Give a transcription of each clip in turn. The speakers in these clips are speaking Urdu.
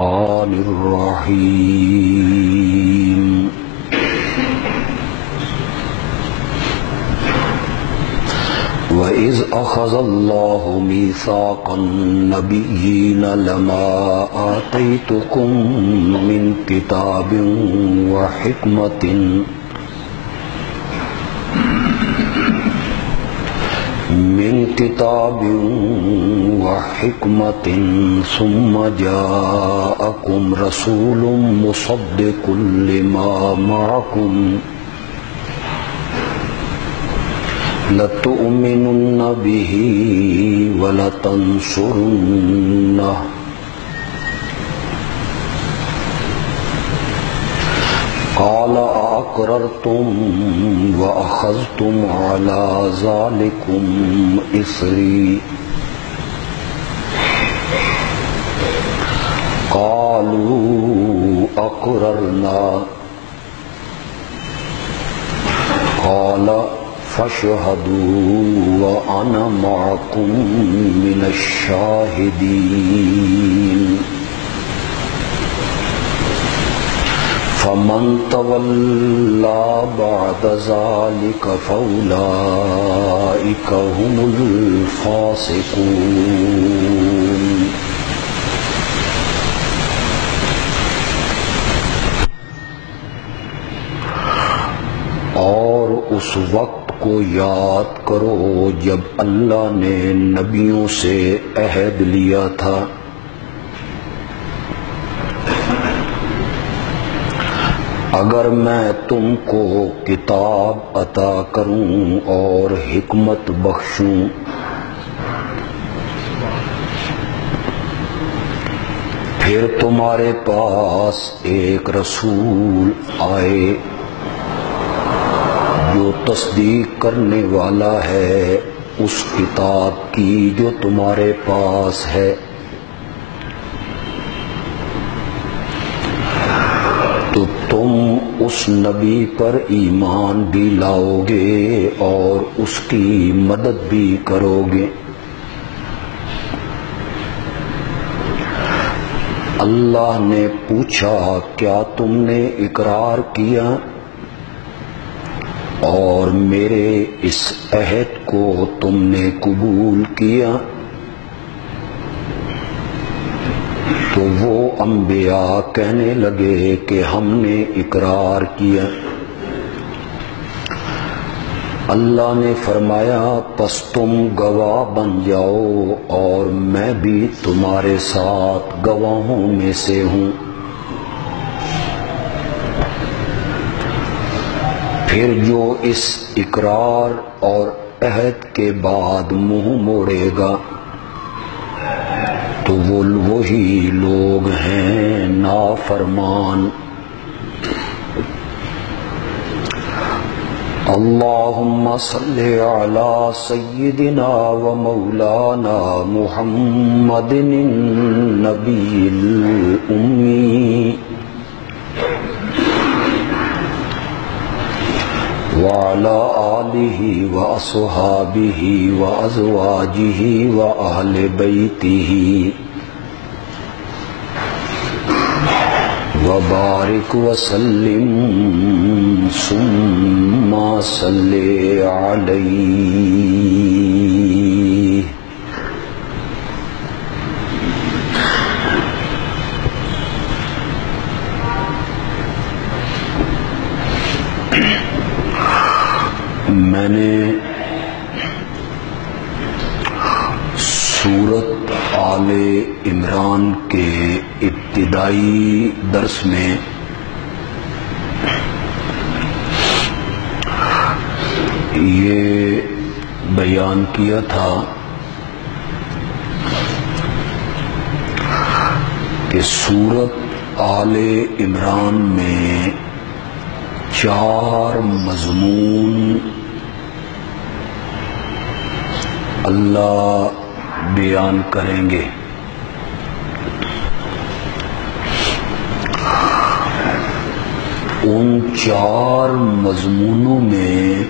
الرحمن الرحيم وإذ أخذ الله ميثاق النبيين لما آتيتكم من كتاب وحكمة ثم جاءكم رسول مصدق لما معكم لتؤمنن به ولتنصرنه قال أأقررتم وأخذتم على ذلكم إصري قالوا أقررنا قال فاشهدوا وأنا معكم من الشاهدين فمن تولى بعد ذلك فأولئك هم الفاسقون. اور اس وقت کو یاد کرو جب اللہ نے نبیوں سے عہد لیا تھا اگر میں تم کو کتاب عطا کروں اور حکمت بخشوں پھر تمہارے پاس ایک رسول آئے جو تصدیق کرنے والا ہے اس کتاب کی جو تمہارے پاس ہے تو تم اس نبی پر ایمان بھی لاؤ گے اور اس کی مدد بھی کرو گے۔ اللہ نے پوچھا کیا تم نے اقرار کیا اور میرے اس عہد کو تم نے قبول کیا؟ تو وہ انبیاء کہنے لگے کہ ہم نے اقرار کیا۔ اللہ نے فرمایا پس تم گواہ بن جاؤ اور میں بھی تمہارے ساتھ گواہوں میں سے ہوں۔ پھر جو اس اقرار اور عہد کے بعد منہ موڑے گا تو وہ وہی لوگ ہیں نافرمان۔ اللہم صلی علی سیدنا و مولانا محمد النبی الأمی وعلى آلہ وأصحابہ وأزواجہ وأہل بیتہ وبارک وسلم ثم صلی علیہ۔ میں نے سورت آل عمران کے ابتدائی درس میں یہ بیان کیا تھا کہ سورت آل عمران میں 4 مضمون اللہ بیان کریں گے۔ ان 4 مضمونوں میں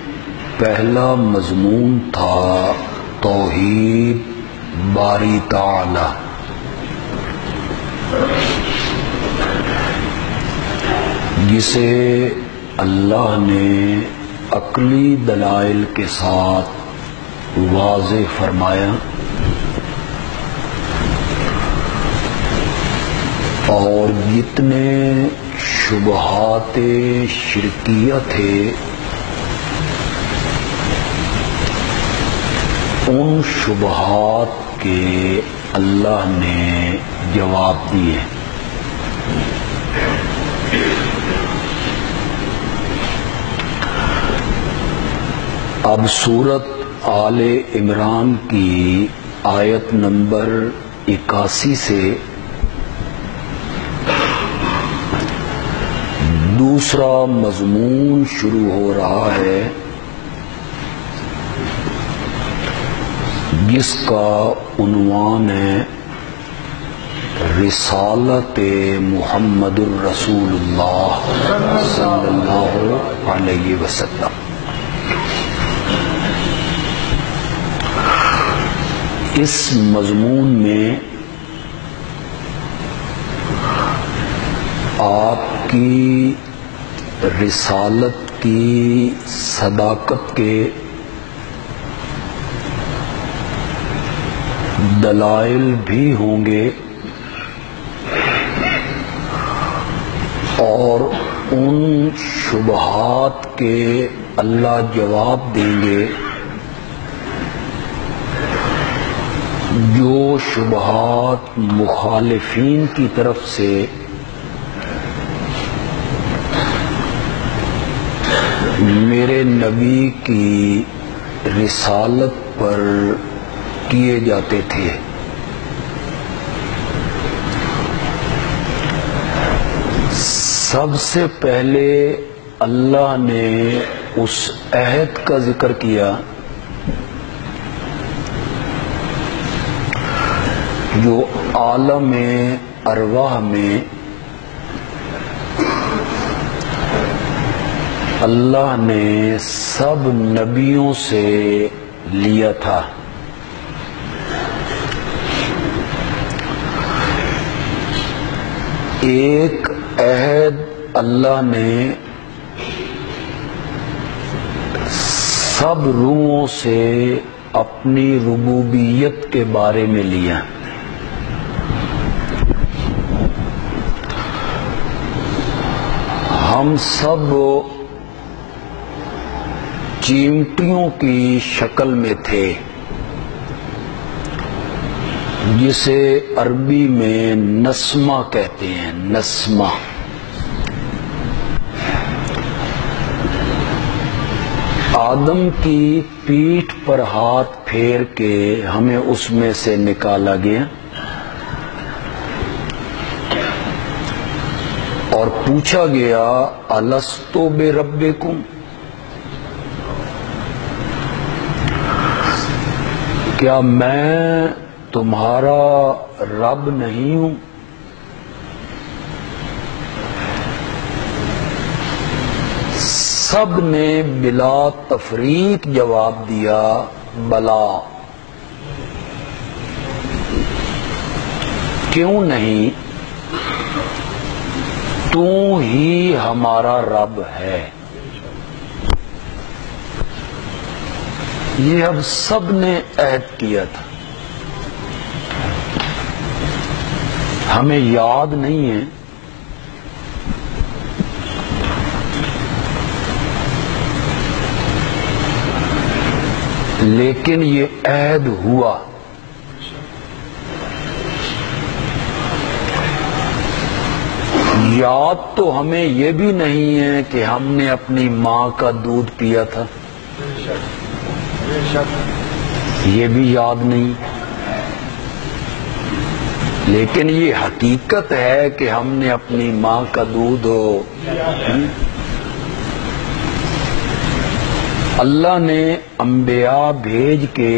پہلا مضمون تھا توحید باری تعالی، جسے اللہ نے عقلی دلائل کے ساتھ واضح فرمایا اور جتنے شبہات شرکیہ تھے ان شبہات کے اللہ نے جواب دیے۔ اب سورت آل عمران کی آیت نمبر 81 سے دوسرا مضمون شروع ہو رہا ہے، جس کا عنوان ہے رسالت محمد الرسول اللہ صلی اللہ علیہ وسلم۔ اس مضمون میں آپ کی رسالت کی صداقت کے دلائل بھی ہوں گے اور ان شبہات کے اللہ جواب دیں گے جو شبہات مخالفین کی طرف سے میرے نبی کی رسالت پر کیے جاتے تھے۔ سب سے پہلے اللہ نے اس عہد کا ذکر کیا جو عالم ارواح میں اللہ نے سب نبیوں سے لیا تھا۔ ایک عہد اللہ نے سب روحوں سے اپنی ربوبیت کے بارے میں لیا۔ ہم سب چیمٹیوں کی شکل میں تھے، جسے عربی میں نسمہ کہتے ہیں، نسمہ۔ آدم کی پیٹھ پر ہاتھ پھیر کے ہمیں اس میں سے نکالا گیا اور پوچھا گیا الستو بربکم، کیا میں تمہارا رب نہیں ہوں؟ سب نے بلا تفریق جواب دیا بلا، کیوں نہیں، تو ہی ہمارا رب ہے۔ یہ اب سب نے عہد کیا تھا، ہمیں یاد نہیں ہے، لیکن یہ عہد ہوا۔ یاد تو ہمیں یہ بھی نہیں ہے کہ ہم نے اپنی ماں کا دودھ پیا تھا، یہ بھی یاد نہیں، لیکن یہ حقیقت ہے کہ ہم نے اپنی ماں کا دودھ اللہ نے انبیاء بھیج کے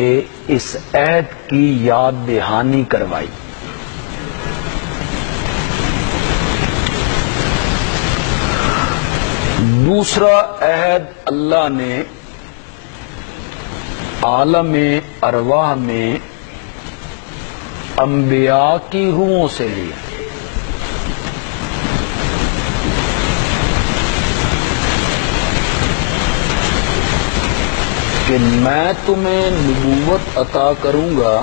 اس عہد کی یاد دہانی کروائی۔ دوسرا عہد اللہ نے عالم ارواح میں انبیاء کی روحوں سے لیا۔ کہ میں تمہیں نبوت عطا کروں گا،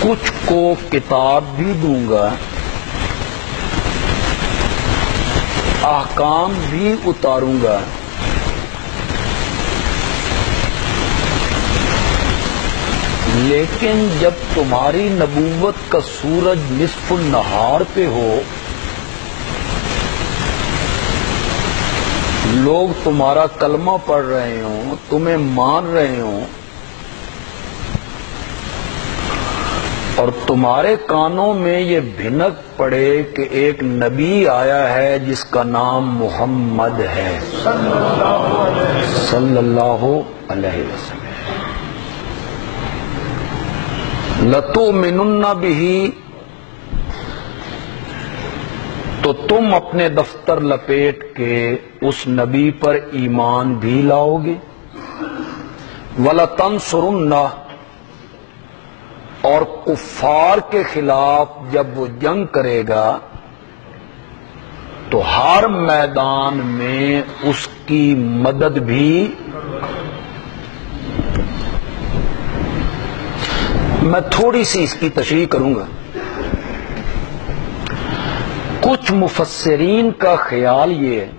کچھ کو کتاب بھی دوں گا، احکام بھی اتاروں گا، لیکن جب تمہاری نبوت کا سورج نصف النہار پہ ہو، لوگ تمہارا کلمہ پڑھ رہے ہوں، تمہیں مان رہے ہوں، اور تمہارے کانوں میں یہ بھنک پڑے کہ ایک نبی آیا ہے جس کا نام محمد ہے صلی اللہ علیہ وسلم، لَتُؤْمِنُنَّ بِهِ، تو تم اپنے دفتر لپیٹ کے اس نبی پر ایمان بھی لاؤ گے، وَلَتَنْصُرُنَّهُ، اور کفار کے خلاف جب وہ جنگ کرے گا تو ہر میدان میں اس کی مدد بھی۔ میں تھوڑی سی اس کی تشریح کروں گا۔ کچھ مفسرین کا خیال یہ ہے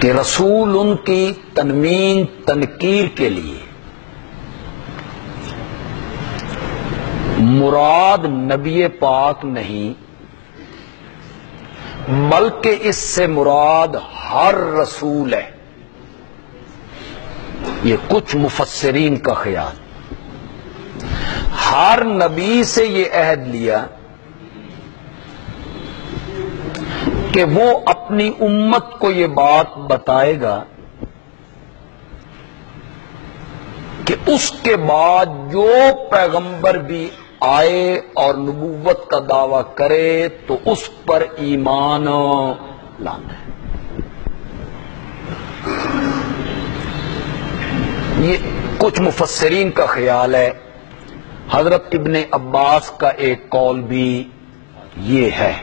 کہ رسول ان کی تنوین تنکیر کے لیے مراد نبی پاک نہیں، بلکہ اس سے مراد ہر رسول ہے۔ یہ کچھ مفسرین کا خیال، ہر نبی سے یہ عہد لیا کہ وہ اپنی امت کو یہ بات بتائے گا کہ اس کے بعد جو پیغمبر بھی آئے اور نبوت کا دعویٰ کرے تو اس پر ایمان لانا ہے۔ یہ کچھ مفسرین کا خیال ہے۔ حضرت ابن عباس کا ایک قول بھی یہ ہے،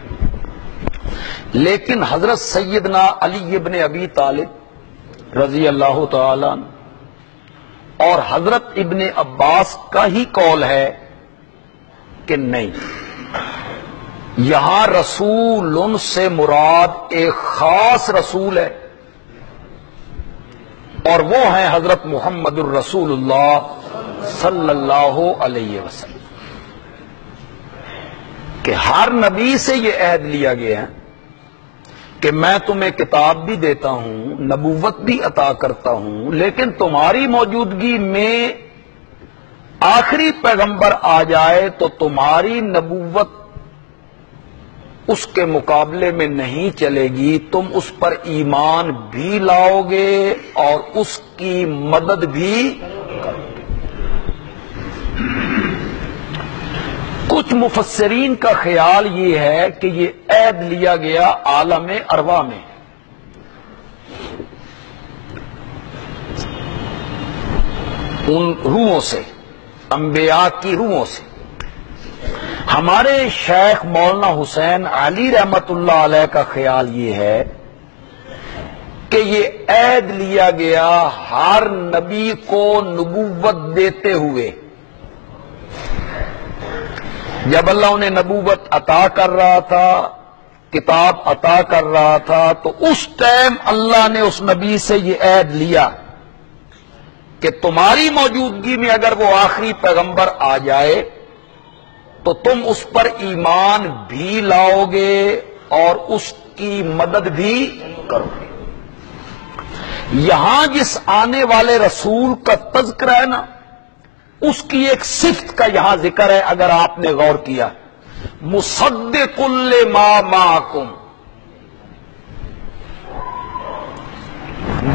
لیکن حضرت سیدنا علی ابن ابی طالب رضی اللہ تعالی عنہ اور حضرت ابن عباس کا ہی قول ہے کہ نہیں، یہاں رسول ان سے مراد ایک خاص رسول ہے، اور وہ ہیں حضرت محمد الرسول اللہ صلی اللہ علیہ وسلم، کہ ہر نبی سے یہ عہد لیا گیا ہے کہ میں تمہیں کتاب بھی دیتا ہوں، نبوت بھی عطا کرتا ہوں، لیکن تمہاری موجودگی میں آخری پیغمبر آ جائے تو تمہاری نبوت اس کے مقابلے میں نہیں چلے گی، تم اس پر ایمان بھی لاؤ گے اور اس کی مدد بھی کرو گے۔ کچھ مفسرین کا خیال یہ ہے کہ یہ عہد لیا گیا عالم ارواح میں، ان روحوں سے، انبیاء کی روحوں سے۔ ہمارے شیخ مولانا حسین علی رحمت اللہ علیہ کا خیال یہ ہے کہ یہ عہد لیا گیا ہر نبی کو نبوت دیتے ہوئے، جب اللہ انہیں نبوت عطا کر رہا تھا، کتاب عطا کر رہا تھا، تو اس ٹائم اللہ نے اس نبی سے یہ عہد لیا کہ تمہاری موجودگی میں اگر وہ آخری پیغمبر آ جائے تو تم اس پر ایمان بھی لاؤ گے اور اس کی مدد بھی کرو گے۔ یہاں جس آنے والے رسول کا تذکرہ ہے نا، اس کی ایک صفت کا یہاں ذکر ہے، اگر آپ نے غور کیا، مصدق لما معکم،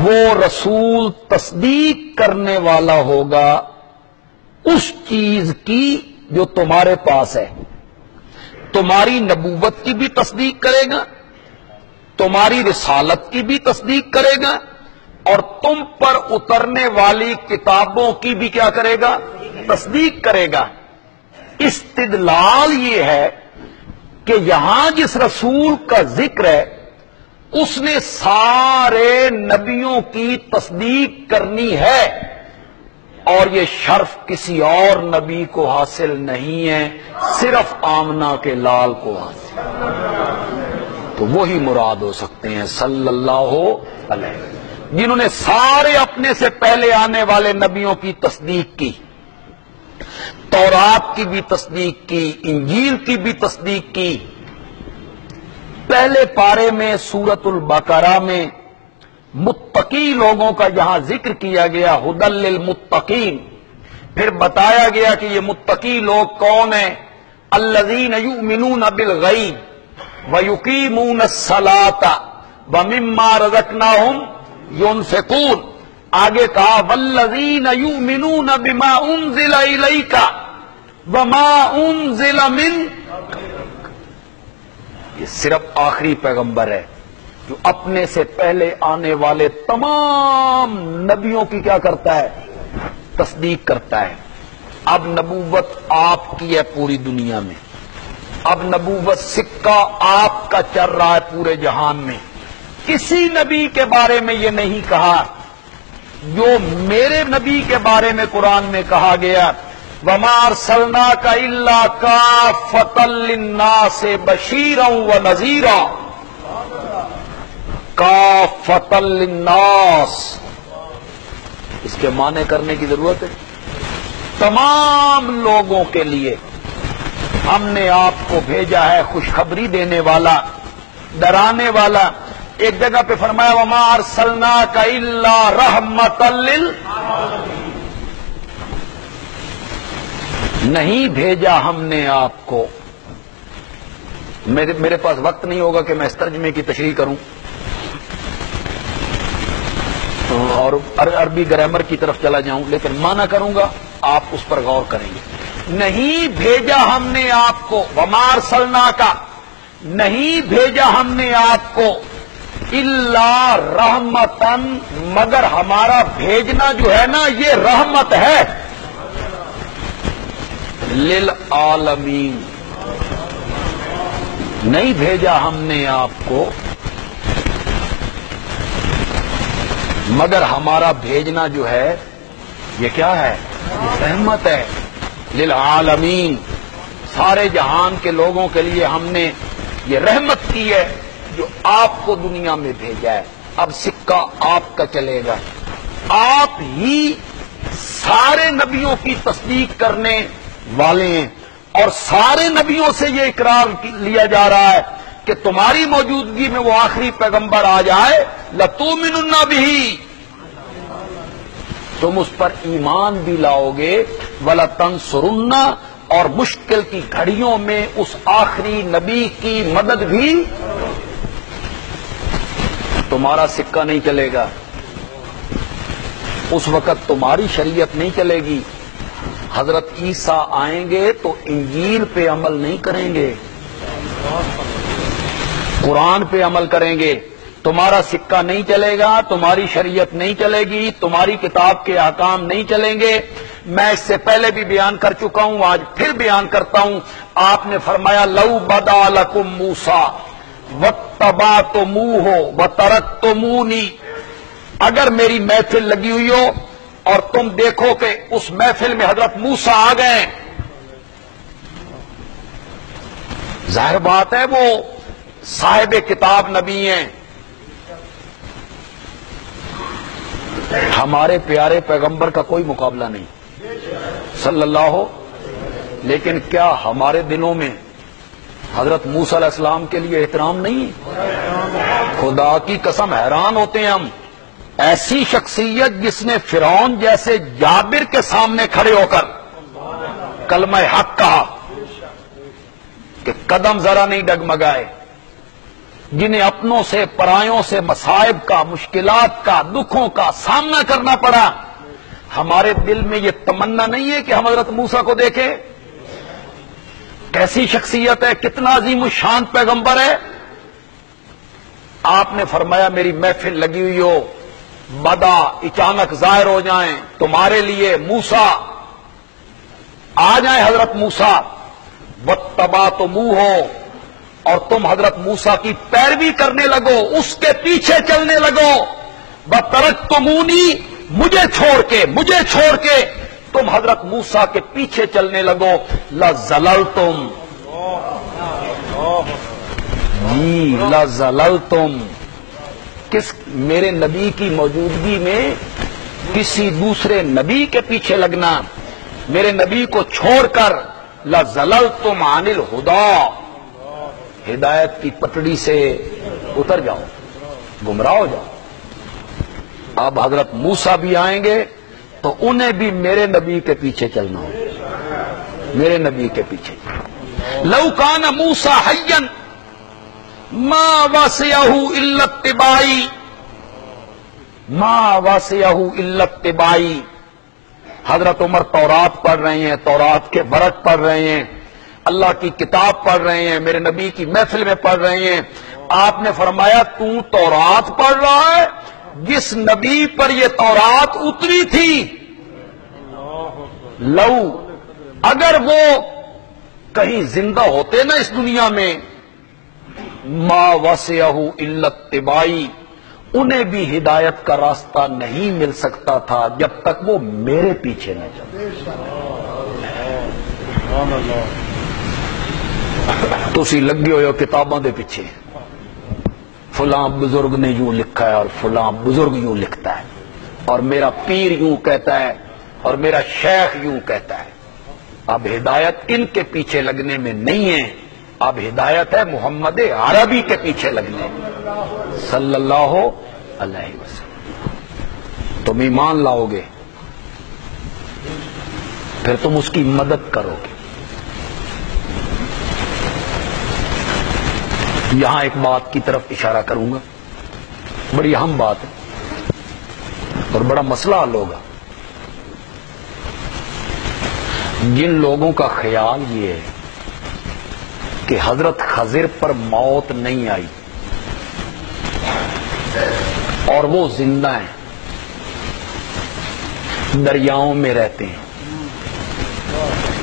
وہ رسول تصدیق کرنے والا ہوگا اس چیز کی جو تمہارے پاس ہے، تمہاری نبوت کی بھی تصدیق کرے گا، تمہاری رسالت کی بھی تصدیق کرے گا، اور تم پر اترنے والی کتابوں کی بھی کیا کرے گا؟ تصدیق کرے گا۔ استدلال یہ ہے کہ یہاں جس رسول کا ذکر ہے اس نے سارے نبیوں کی تصدیق کرنی ہے، اور یہ شرف کسی اور نبی کو حاصل نہیں ہے، صرف آمنہ کے لال کو حاصل، تو وہی مراد ہو سکتے ہیں صلی اللہ علیہ وسلم، جنہوں نے سارے اپنے سے پہلے آنے والے نبیوں کی تصدیق کی، تورات کی بھی تصدیق کی، انجیل کی بھی تصدیق کی۔ پہلے پارے میں سورۃ البقرہ میں متقی لوگوں کا جہاں ذکر کیا گیا، ھدی للمتقین، پھر بتایا گیا کہ یہ متقی لوگ کون ہیں؟ الذین یؤمنون بالغیب ویقیمون الصلاۃ ومما رزقناہم ينفقون۔ آگے کہا والذین یؤمنون بما انزل الیک وما انزل من، یہ صرف آخری پیغمبر ہے جو اپنے سے پہلے آنے والے تمام نبیوں کی کیا کرتا ہے؟ تصدیق کرتا ہے۔ اب نبوت آپ کی ہے پوری دنیا میں، اب نبوت سکہ آپ کا چل رہا ہے پورے جہان میں۔ کسی نبی کے بارے میں یہ نہیں کہا جو میرے نبی کے بارے میں قرآن میں کہا گیا، وَمَا أَرْسَلْنَاكَ إِلَّا كَافَّةً لِلنَّاسِ بَشِيرًا وَنَذِيرًا۔ کافۃ للناس، اس کے معنی کرنے کی ضرورت ہے، تمام لوگوں کے لیے ہم نے آپ کو بھیجا ہے، خوشخبری دینے والا، ڈرانے والا۔ ایک جگہ پہ فرمایا وَمَا أَرْسَلْنَاكَ إِلَّا رَحْمَةً نہیں بھیجا ہم نے آپ کو۔ میرے پاس وقت نہیں ہوگا کہ میں اس ترجمے کی تشریح کروں اور عربی گرامر کی طرف چلا جاؤں، لیکن مانا کروں گا، آپ اس پر غور کریں گے۔ نہیں بھیجا ہم نے آپ کو، وَمَا أَرْسَلْنَاكَ نہیں بھیجا ہم نے آپ کو، إِلَّا رَحْمَةً مگر ہمارا بھیجنا جو ہے نا یہ رحمت ہے، للعالمین نہیں بھیجا ہم نے آپ کو مگر ہمارا بھیجنا جو ہے یہ کیا ہے؟ یہ رحمت ہے، للعالمین سارے جہان کے لوگوں کے لیے ہم نے یہ رحمت کی ہے جو آپ کو دنیا میں بھیجا ہے۔ اب سکہ آپ کا چلے گا، آپ ہی سارے نبیوں کی تصدیق کرنے والے ہیں، اور سارے نبیوں سے یہ اقرار لیا جا رہا ہے کہ تمہاری موجودگی میں وہ آخری پیغمبر آ جائے، لَتُؤْمِنُنَّ بِهِ تم اس پر ایمان بھی لاؤ گے، وَلَتَنْصُرُنَّ اور مشکل کی گھڑیوں میں اس آخری نبی کی مدد بھی۔ تمہارا سکہ نہیں چلے گا، اس وقت تمہاری شریعت نہیں چلے گی۔ حضرت عیسیٰ آئیں گے تو انجیل پہ عمل نہیں کریں گے، قرآن پہ عمل کریں گے۔ تمہارا سکہ نہیں چلے گا، تمہاری شریعت نہیں چلے گی، تمہاری کتاب کے احکام نہیں چلیں گے۔ میں اس سے پہلے بھی بیان کر چکا ہوں، آج پھر بیان کرتا ہوں۔ آپ نے فرمایا لَوْ بَدَا لَكُم مُوسَىٰ وَاتَّبَعْتُمُوهُ وَتَرَكْتُمُونِي، اگر میری محفل لگی ہوئی ہو اور تم دیکھو کہ اس محفل میں حضرت موسیٰ آ گئے، ظاہر بات ہے وہ صاحب کتاب نبی ہیں، ہمارے پیارے پیغمبر کا کوئی مقابلہ نہیں صلی اللہ، لیکن کیا ہمارے دلوں میں حضرت موسیٰ علیہ السلام کے لیے احترام نہیں؟ خدا کی قسم حیران ہوتے ہیں ہم، ایسی شخصیت جس نے فرعون جیسے جابر کے سامنے کھڑے ہو کر کلمہ حق کہا کہ قدم ذرا نہیں ڈگمگائے، جنہیں اپنوں سے پرایوں سے مصائب کا، مشکلات کا، دکھوں کا سامنا کرنا پڑا، ہمارے دل میں یہ تمنا نہیں ہے کہ ہم حضرت موسیٰ کو دیکھیں؟ کیسی شخصیت ہے، کتنا عظیم الشان پیغمبر ہے۔ آپ نے فرمایا میری محفل لگی ہوئی ہو، بدا اچانک ظاہر ہو جائیں تمہارے لیے موسیٰ، آ جائیں حضرت موسیٰ، واتبعتموہ اور تم حضرت موسیٰ کی پیروی کرنے لگو، اس کے پیچھے چلنے لگو، بترکتمونی، مجھے چھوڑ کے تم حضرت موسیٰ کے پیچھے چلنے لگو، لَزَلَلْتُمْ، جی لَزَلَلْتُمْ، کس میرے نبی کی موجودگی میں کسی دوسرے نبی کے پیچھے لگنا، میرے نبی کو چھوڑ کر لَزَلَلْتُمْ عَنِ الْهُدَىٰ، ہدایت کی پٹڑی سے اتر جاؤ، گمراہ ہو جاؤ۔ اب حضرت موسیٰ بھی آئیں گے تو انہیں بھی میرے نبی کے پیچھے چلنا ہو، میرے نبی کے پیچھے۔ لَوْ كَانَ مُوسَىٰ حَيًّا مَا وَسِعَهُ إِلَّا اتِّبَاعِي، مَا وَسِعَهُ إِلَّا اتِّبَاعِي۔ حضرت عمر تورات پڑھ رہے ہیں، تورات کے برق پڑھ رہے ہیں، اللہ کی کتاب پڑھ رہے ہیں، میرے نبی کی محفل میں پڑھ رہے ہیں۔ آپ نے فرمایا تو تورات پڑھ رہا ہے، جس نبی پر یہ تورات اتری تھی، لو اگر وہ کہیں زندہ ہوتے نا اس دنیا میں، ما وسعہ الا اتباعی، انہیں بھی ہدایت کا راستہ نہیں مل سکتا تھا جب تک وہ میرے پیچھے نہ چلے۔ تسی لگے ہوئے ہو کتاباں دے پیچھے، فلاں بزرگ نے یوں لکھا ہے اور فلاں بزرگ یوں لکھتا ہے، اور میرا پیر یوں کہتا ہے اور میرا شیخ یوں کہتا ہے۔ اب ہدایت ان کے پیچھے لگنے میں نہیں ہے، اب ہدایت ہے محمد عربی کے پیچھے لگنے میں، صلی اللہ علیہ وسلم۔ تم ایمان لاؤ گے، پھر تم اس کی مدد کرو گے۔ یہاں ایک بات کی طرف اشارہ کروں گا، بڑی اہم بات ہے اور بڑا مسئلہ حل ہوگا۔ جن لوگوں کا خیال یہ ہے کہ حضرت خضر پر موت نہیں آئی اور وہ زندہ ہیں، دریاؤں میں رہتے ہیں،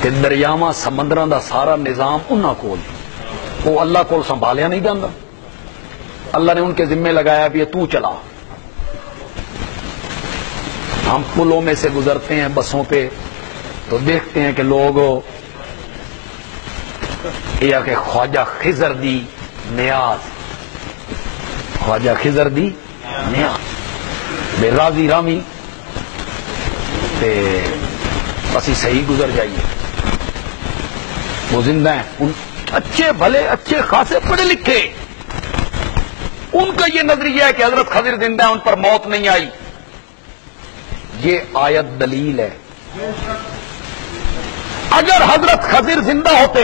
کہ دریاواں سمندراں دا سارا نظام انہاں کول، وہ اللہ کو سنبھالیا نہیں جاندہ، اللہ نے ان کے ذمے لگایا بھی تو چلا۔ ہم پلوں میں سے گزرتے ہیں بسوں پہ تو دیکھتے ہیں کہ لوگ یہ کہ خواجہ خضر دی نیاز، خواجہ خضر دی نیاز، بے راضی رامی تے اسی صحیح گزر جائیے۔ وہ زندہ ہیں، ان اچھے بھلے اچھے خاصے پڑھے لکھے، ان کا یہ نظریہ ہے کہ حضرت خضر زندہ ہے، ان پر موت نہیں آئی۔ یہ آیت دلیل ہے۔ اگر حضرت خضر زندہ ہوتے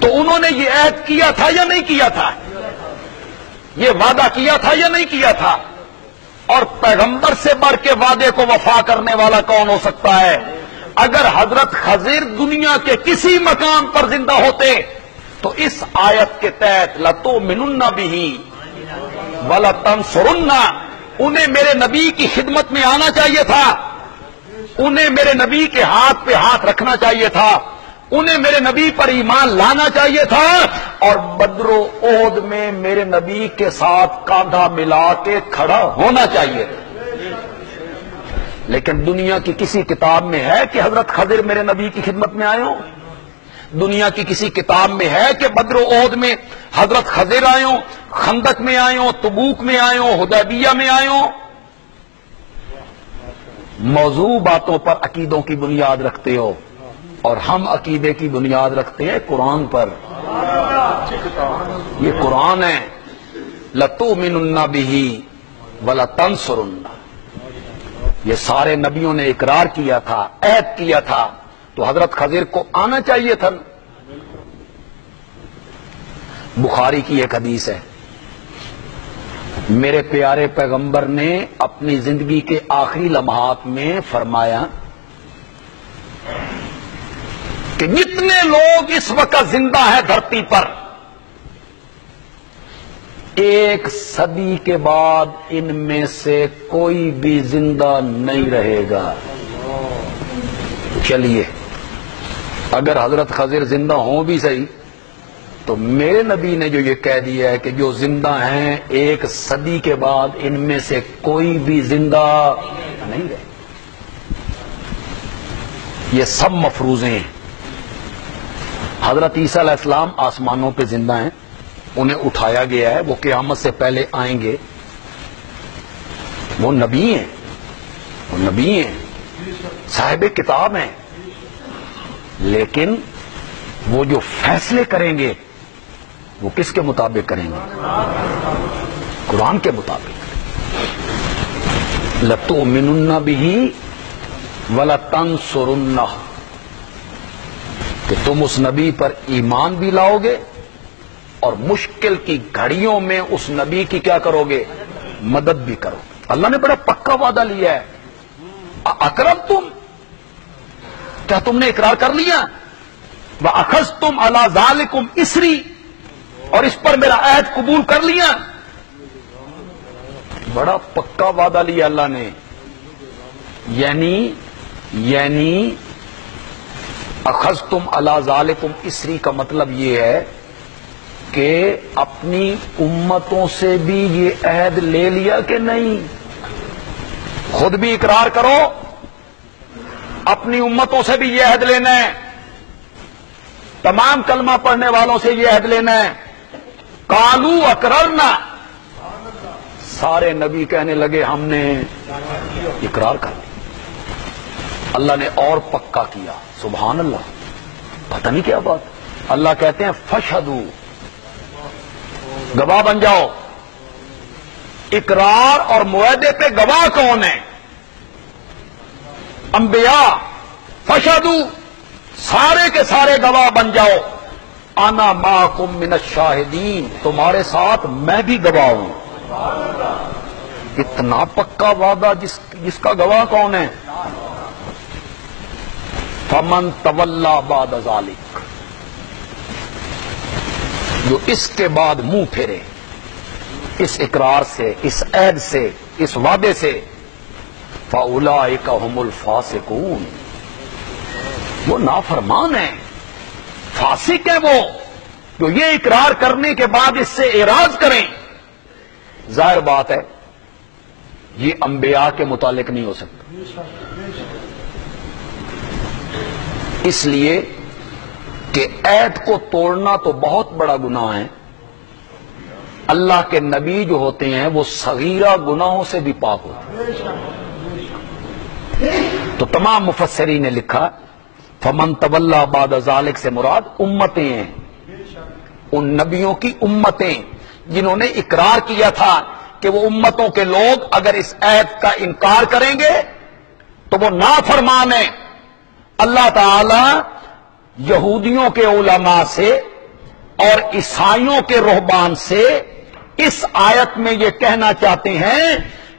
تو انہوں نے یہ عہد کیا تھا یا نہیں کیا تھا؟ یہ وعدہ کیا تھا یا نہیں کیا تھا؟ اور پیغمبر سے بڑھ کے وعدے کو وفا کرنے والا کون ہو سکتا ہے؟ اگر حضرت خضر دنیا کے کسی مقام پر زندہ ہوتے تو اس آیت کے تحت لَتُؤْمِنُنَّ بِهِ وَلَتَنْصُرُنَّ، انہیں میرے نبی کی خدمت میں آنا چاہیے تھا، انہیں میرے نبی کے ہاتھ پہ ہاتھ رکھنا چاہیے تھا، انہیں میرے نبی پر ایمان لانا چاہیے تھا، اور بدر و احد میں میرے نبی کے ساتھ کاندھا ملا کے کھڑا ہونا چاہیے تھا۔ لیکن دنیا کی کسی کتاب میں ہے کہ حضرت خضر میرے نبی کی خدمت میں آئے ہوں؟ دنیا کی کسی کتاب میں ہے کہ بدر و احد میں حضرت خضر آئے ہوں، خندق میں آئے ہوں، تبوک میں آئے ہوں، حدیبیہ میں آئے ہوں؟ موضوع باتوں پر عقیدوں کی بنیاد رکھتے ہو، اور ہم عقیدے کی بنیاد رکھتے ہیں قرآن پر۔ یہ قرآن ہے، لَتُؤْمِنُنَّ بِهِ وَلَتَنْصُرُنَّ، یہ سارے نبیوں نے اقرار کیا تھا، عہد کیا تھا، تو حضرت خضر کو آنا چاہیے تھا۔ بخاری کی ایک حدیث ہے، میرے پیارے پیغمبر نے اپنی زندگی کے آخری لمحات میں فرمایا کہ جتنے لوگ اس وقت زندہ ہیں دھرتی پر، ایک صدی کے بعد ان میں سے کوئی بھی زندہ نہیں رہے گا۔ چلیے اگر حضرت خضر زندہ ہوں بھی صحیح تو میرے نبی نے جو یہ کہہ دیا ہے کہ جو زندہ ہیں 1 صدی کے بعد ان میں سے کوئی بھی زندہ نہیں رہے، یہ سب مفروضے ہیں۔ حضرت عیسیٰ علیہ السلام آسمانوں پہ زندہ ہیں، انہیں اٹھایا گیا ہے، وہ قیامت سے پہلے آئیں گے، وہ نبی ہیں، وہ نبی ہیں، صاحب کتاب ہیں، لیکن وہ جو فیصلے کریں گے وہ کس کے مطابق کریں گے؟ قرآن کے مطابق۔ لَتُؤْمِنُنَّ بِهِ وَلَتَنْصُرُنَّهُ، کہ تم اس نبی پر ایمان بھی لاؤ گے اور مشکل کی گھڑیوں میں اس نبی کی کیا کرو گے؟ مدد بھی کرو گے۔ اللہ نے بڑا پکا وعدہ لیا ہے۔ اقررتم، کیا تم نے اقرار کر لیا؟ وَأَخَذْتُمْ عَلَى ذَلِكُمْ إِسْرِي، اور اس پر میرا عہد قبول کر لیا۔ بڑا پکا وعدہ لیا اللہ نے، یعنی اخذتم علی ذالکم اسری کا مطلب یہ ہے کہ اپنی امتوں سے بھی یہ عہد لے لیا کہ نہیں؟ خود بھی اقرار کرو، اپنی امتوں سے بھی یہ عہد لینا ہے، تمام کلمہ پڑھنے والوں سے یہ عہد لینا ہے۔ قالوا اقررنا، سارے نبی کہنے لگے ہم نے اقرار کر لیا۔ اللہ نے اور پکا کیا، سبحان اللہ، پتہ نہیں کیا بات۔ اللہ کہتے ہیں فشہدوا، گواہ بن جاؤ۔ اقرار اور معاہدے پہ گواہ کون ہے؟ انبیاء۔ فشہدوا، سارے کے سارے گواہ بن جاؤ۔ انا معکم من الشاہدین، تمہارے ساتھ میں بھی گواہ ہوں۔ اتنا پکا وعدہ جس کا گواہ کون ہے؟ فمن تولا بعد ذلک، جو اس کے بعد منہ پھیرے اس اقرار سے، اس عہد سے، اس وعدے سے، فاولئک هم الفاسقون، وہ نافرمان ہیں، فاسق ہیں وہ، جو یہ اقرار کرنے کے بعد اس سے اعراض کریں۔ ظاہر بات ہے یہ انبیاء کے متعلق نہیں ہو سکتا، اس لیے کہ عہد کو توڑنا تو بہت بڑا گناہ ہے۔ اللہ کے نبی جو ہوتے ہیں وہ صغیرہ گناہوں سے بھی پاک ہوتے ہیں۔ تو تمام مفسرین نے لکھا فمن تولا بعد ذالک سے مراد امتیں ہیں، ان نبیوں کی امتیں جنہوں نے اقرار کیا تھا کہ وہ امتوں کے لوگ اگر اس عہد کا انکار کریں گے تو وہ نافرمان ہیں۔ اللہ تعالی یہودیوں کے علماء سے اور عیسائیوں کے رہبان سے اس آیت میں یہ کہنا چاہتے ہیں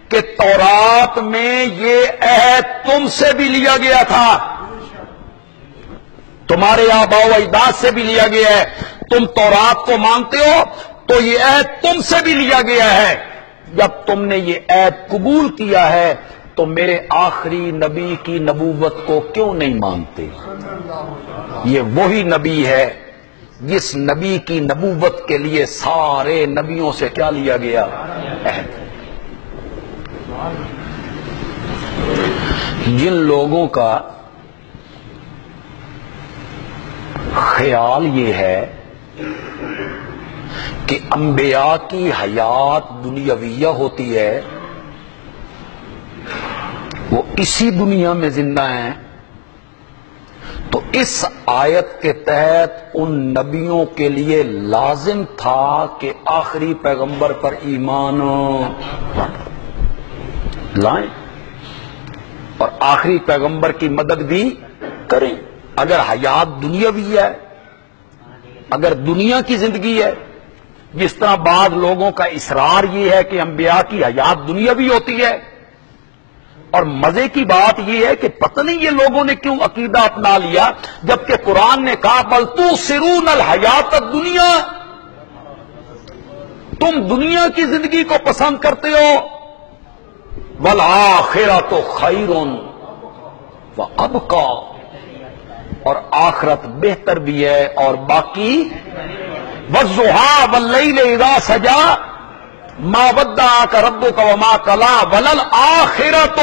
کہ تورات میں یہ عہد تم سے بھی لیا گیا تھا، تمہارے آباء و اجداد سے بھی لیا گیا ہے، تم تورات کو مانتے ہو تو یہ عہد تم سے بھی لیا گیا ہے۔ جب تم نے یہ عہد قبول کیا ہے تو میرے آخری نبی کی نبوت کو کیوں نہیں مانتے؟ یہ وہی نبی ہے جس نبی کی نبوت کے لیے سارے نبیوں سے کیا لیا گیا؟ عہد۔ جن لوگوں کا خیال یہ ہے کہ انبیاء کی حیات دنیاویہ ہوتی ہے، وہ اسی دنیا میں زندہ ہیں، تو اس آیت کے تحت ان نبیوں کے لیے لازم تھا کہ آخری پیغمبر پر ایمان لائیں اور آخری پیغمبر کی مدد بھی کریں۔ اگر حیات دنیاوی ہے، اگر دنیا کی زندگی ہے، جس طرح بعض لوگوں کا اصرار یہ ہے کہ انبیاء کی حیات دنیاوی ہوتی ہے، اور مزے کی بات یہ ہے کہ پتہ نہیں یہ لوگوں نے کیوں عقیدہ اپنا لیا، جبکہ قرآن نے کہا بل تؤثرون الحیات الدنیا، تم دنیا کی زندگی کو پسند کرتے ہو، والآخرۃ خیر وابقیٰ، اور آخرت بہتر بھی ہے اور باقی والضحى واللیل اذا سجا ما ودعک ربک وما قلی وللآخرۃ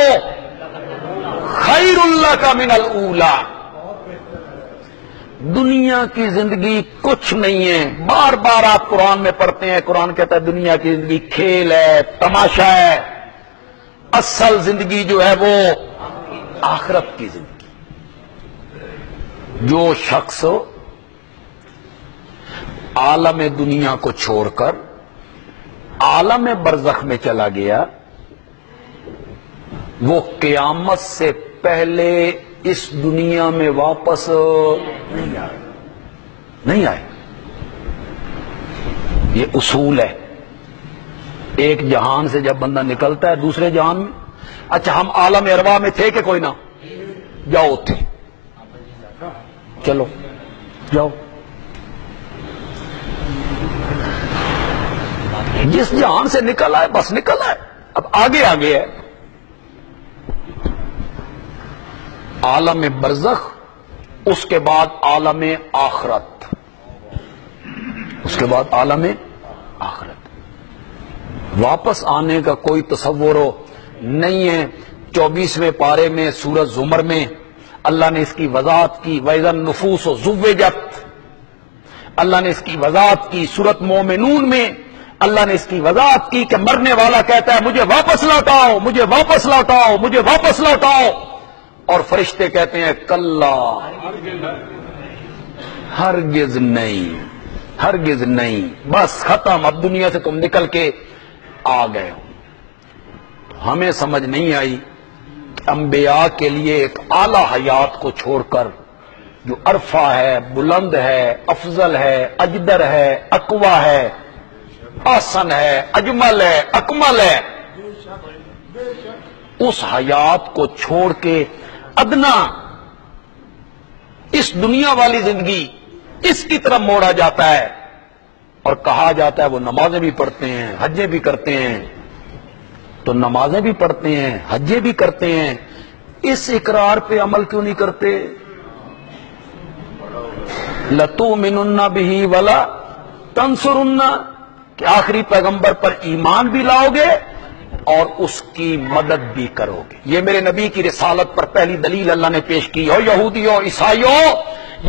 خیر لک من الاولی. دنیا کی زندگی کچھ نہیں ہے. بار بار آپ قرآن میں پڑھتے ہیں، قرآن کہتا ہے دنیا کی زندگی کھیل ہے، تماشا ہے. اصل زندگی جو ہے وہ آخرت کی زندگی. جو شخص عالم دنیا کو چھوڑ کر عالم برزخ میں چلا گیا، وہ قیامت سے پہلے اس دنیا میں واپس نہیں آئے. یہ اصول ہے. ایک جہان سے جب بندہ نکلتا ہے دوسرے جہان میں، اچھا ہم عالم ارواح میں تھے کہ کوئی نہ؟ جاؤ تھے، چلو جاؤ. جس جہان سے نکل آئے بس نکل آئے. اب آگے آگے ہے عالم برزخ، اس کے بعد عالم آخرت، اس کے بعد عالم آخرت. واپس آنے کا کوئی تصور نہیں ہے. 24ویں پارے میں سورۃ زمر میں اللہ نے اس کی وضاحت کی. وَإِذَا النُّفُوسُ زُوِّجَتْ، اللہ نے اس کی وضاحت کی. سورۃ مومنون میں اللہ نے اس کی وضاحت کی کہ مرنے والا کہتا ہے مجھے واپس لوٹاؤ، مجھے واپس لوٹاؤ، مجھے واپس لوٹاؤ. اور فرشتے کہتے ہیں کلا، ہرگز نہیں، ہرگز نہیں، بس ختم، اب دنیا سے تم نکل کے آ گئے ہو. ہمیں سمجھ نہیں آئی کہ انبیاء کے لیے ایک اعلی حیات کو چھوڑ کر جو عرفہ ہے، بلند ہے، افضل ہے، اجدر ہے، اقوی ہے، احسن ہے، اجمل ہے، اکمل ہے، اس حیات کو چھوڑ کے ادنا اس دنیا والی زندگی اس کی طرف موڑا جاتا ہے اور کہا جاتا ہے وہ نمازیں بھی پڑھتے ہیں، حجیں بھی کرتے ہیں. تو نمازیں بھی پڑھتے ہیں، حجیں بھی کرتے ہیں، اس اقرار پہ عمل کیوں نہیں کرتے؟ لَتُؤْمِنُنَّ بِهِ وَلَا تَنْصُرُنَّ، کہ آخری پیغمبر پر ایمان بھی لاؤ گے اور اس کی مدد بھی کرو گے. یہ میرے نبی کی رسالت پر پہلی دلیل اللہ نے پیش کی. ہو یہودیوں، عیسائیوں،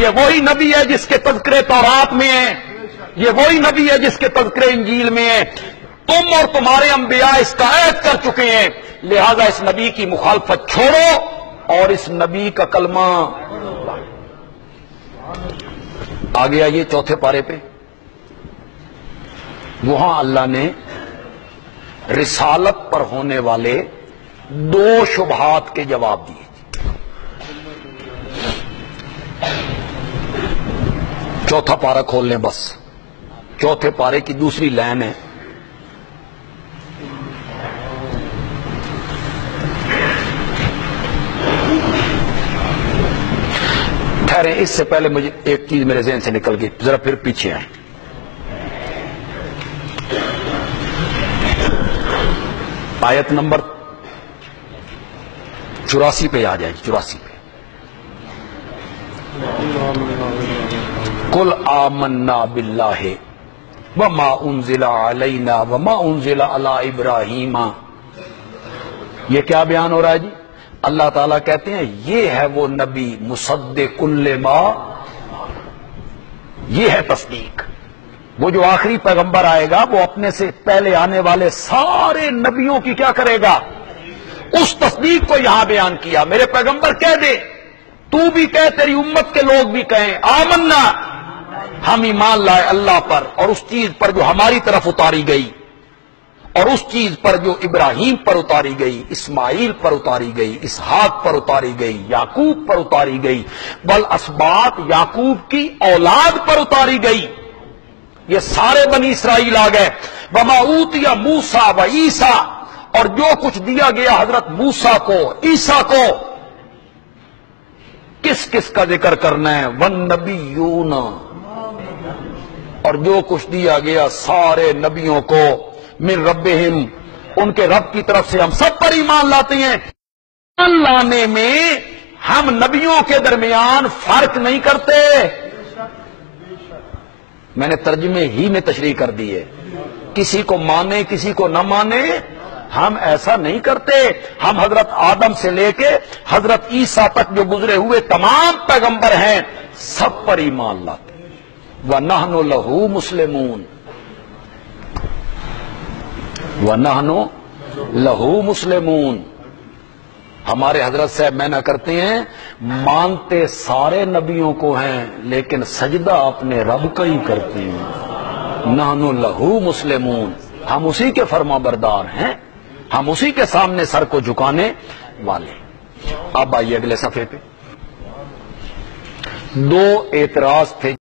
یہ وہی نبی ہے جس کے تذکرے تورات میں ہیں، یہ وہی نبی ہے جس کے تذکرے انجیل میں ہیں. تم اور تمہارے انبیاء اس کا عہد کر چکے ہیں، لہذا اس نبی کی مخالفت چھوڑو اور اس نبی کا کلمہ. آ گیا یہ چوتھے پارے پہ. وہاں اللہ نے رسالت پر ہونے والے 2 شبہات کے جواب دیے. چوتھا پارہ کھول لیں بس. چوتھے پارے کی دوسری لائن ہے. ٹھہریں، اس سے پہلے مجھے ایک چیز میرے ذہن سے نکل گئی، ذرا پھر پیچھے آئیں. آیت نمبر 84 پہ آ جائے. 84 پہ قُلْ آمَنَّا بِاللَّهِ وَمَا أُنزِلَ عَلَيْنَا وَمَا أُنزِلَ عَلَىٰ إِبْرَاهِيمَ. یہ کیا بیان ہو رہا ہے جی؟ اللہ تعالیٰ کہتے ہیں یہ ہے وہ نبی مصدق لما، یہ ہے تصدیق. وہ جو آخری پیغمبر آئے گا وہ اپنے سے پہلے آنے والے سارے نبیوں کی کیا کرے گا؟ اس تصدیق کو یہاں بیان کیا. میرے پیغمبر کہہ دے، تو بھی کہے، تیری امت کے لوگ بھی کہیں آمنا، ہم ایمان لائے اللہ پر اور اس چیز پر جو ہماری طرف اتاری گئی، اور اس چیز پر جو ابراہیم پر اتاری گئی، اسماعیل پر اتاری گئی، اسحاق پر اتاری گئی، یعقوب پر اتاری گئی، بل اسباط یعقوب کی اولاد پر اتاری گئی. یہ سارے بنی اسرائیل آ گئے. وما اوتی موسیٰ و عیسیٰ، اور جو کچھ دیا گیا حضرت موسیٰ کو، عیسیٰ کو. کس کس کا ذکر کرنا ہے؟ والنبیون، اور جو کچھ دیا گیا سارے نبیوں کو. من ربہم، ان کے رب کی طرف سے ہم سب پر ایمان لاتے ہیں. ایمان لانے میں ہم نبیوں کے درمیان فرق نہیں کرتے. میں نے ترجمے ہی میں تشریح کر دی ہے. کسی کو مانے کسی کو نہ مانے، ہم ایسا نہیں کرتے. ہم حضرت آدم سے لے کے حضرت عیسیٰ تک جو گزرے ہوئے تمام پیغمبر ہیں سب پر ایمان لاتے. وَنَحْنُ لَهُ مُسْلِمُونَ، وَنَحْنُ لَهُ مُسْلِمُونَ. ہمارے حضرت صاحب میں نہ کرتے ہیں، مانتے سارے نبیوں کو ہیں لیکن سجدہ اپنے رب کا ہی کرتے ہیں. نحن لہو مسلمون، ہم اسی کے فرما بردار ہیں، ہم اسی کے سامنے سر کو جھکانے والے. اب آئیے اگلے صفحے پہ. دو اعتراض تھے